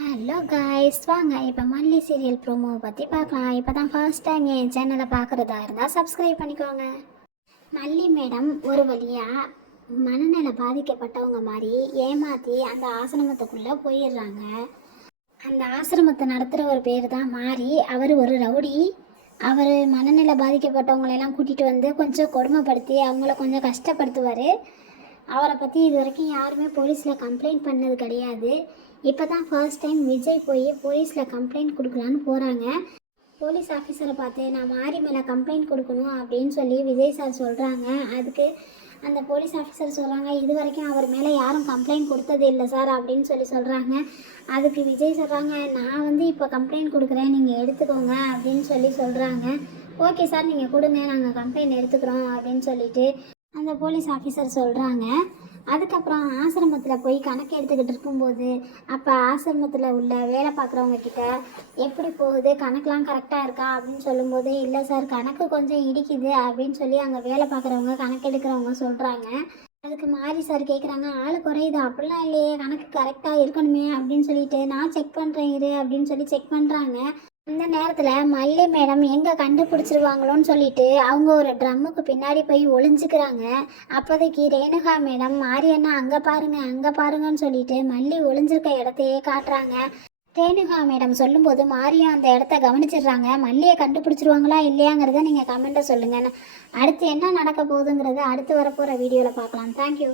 Hello guys வாங்க இப்போ மல்லி சீரியல் ப்ரோமோவை பற்றி பார்க்கலாம். இப்போ தான் ஃபர்ஸ்ட் டைம் என் சேனலை பார்க்குறதா இருந்தால் சப்ஸ்கிரைப் பண்ணிக்கோங்க. மல்லி மேடம் ஒரு வழியாக மனநிலை பாதிக்கப்பட்டவங்க மாதிரி ஏமாற்றி அந்த ஆசிரமத்துக்குள்ளே போயிடுறாங்க. அந்த ஆசிரமத்தை நடத்துகிற ஒரு பேர் தான் மாறி அவர் ஒரு ரவுடி. அவர் மனநிலை பாதிக்கப்பட்டவங்களெல்லாம் கூட்டிகிட்டு வந்து கொஞ்சம் கொடுமைப்படுத்தி அவங்கள கொஞ்சம் கஷ்டப்படுத்துவார். அவரை பற்றி இது வரைக்கும் யாருமே போலீஸில் கம்ப்ளைண்ட் பண்ணது கிடையாது. இப்போ தான் ஃபர்ஸ்ட் டைம் விஜய் போய் போலீஸில் கம்ப்ளைண்ட் கொடுக்கலான்னு போகிறாங்க போலீஸ் ஆஃபீஸரை பார்த்து நான் மாறி மேலே கம்ப்ளைண்ட் கொடுக்கணும் அப்படின்னு சொல்லி விஜய் சார் சொல்கிறாங்க அதுக்கு அந்த போலீஸ் ஆஃபீஸர் சொல்கிறாங்க இது வரைக்கும் அவர் மேலே யாரும் கம்ப்ளைண்ட் கொடுத்தது இல்லை சார் அப்படின்னு சொல்லி சொல்கிறாங்க அதுக்கு விஜய் சொல்கிறாங்க நான் வந்து இப்போ கம்ப்ளைண்ட் கொடுக்குறேன் நீங்கள் எடுத்துக்கோங்க அப்படின்னு சொல்லி சொல்கிறாங்க ஓகே சார் நீங்கள் கொடுங்க நாங்கள் கம்ப்ளைண்ட் எடுத்துக்கிறோம் அப்படின்னு சொல்லிட்டு அந்த போலீஸ் ஆஃபீஸர் சொல்கிறாங்க அதுக்கப்புறம் ஆசிரமத்தில் போய் கணக்கு எடுத்துக்கிட்டு இருக்கும்போது அப்போ ஆசிரமத்தில் உள்ள வேலை பார்க்குறவங்க கிட்ட எப்படி போகுது? கணக்கெலாம் கரெக்டாக இருக்கா? அப்படின்னு சொல்லும்போது இல்லை சார் கணக்கு கொஞ்சம் இடிக்குது அப்படின்னு சொல்லி அங்கே வேலை பார்க்குறவங்க கணக்கு எடுக்கிறவங்க சொல்கிறாங்க அதுக்கு மாறி சார் கேட்குறாங்க ஆள் குறையுது அப்படிலாம் இல்லையே கணக்கு கரெக்டாக இருக்கணுமே அப்படின்னு சொல்லிட்டு நான் செக் பண்ணுறேன் இரு அப்படின்னு சொல்லி செக் பண்ணுறாங்க இந்த நேரத்தில் மல்லி மேடம் எங்கே கண்டுபிடிச்சிருவாங்களோன்னு சொல்லிட்டு அவங்க ஒரு ட்ரம்முக்கு பின்னாடி போய் ஒளிஞ்சுக்கிறாங்க. அப்போதைக்கு ரேணுகா மேடம் மாரியண்ணா அங்கே பாருங்க அங்கே பாருங்கன்னு சொல்லிட்டு மல்லி ஒளிஞ்சிருக்க இடத்தையே காட்டுறாங்க. ரேணுகா மேடம் சொல்லும்போது மாரியம் அந்த இடத்த கவனிச்சிடுறாங்க. மல்லியை கண்டுபிடிச்சிருவாங்களா இல்லையாங்கிறத நீங்கள் கமெண்ட்டை சொல்லுங்கள் அடுத்து என்ன நடக்க போகுதுங்கிறத அடுத்து வரப்போகிற வீடியோவில் பார்க்கலாம். தேங்க்யூ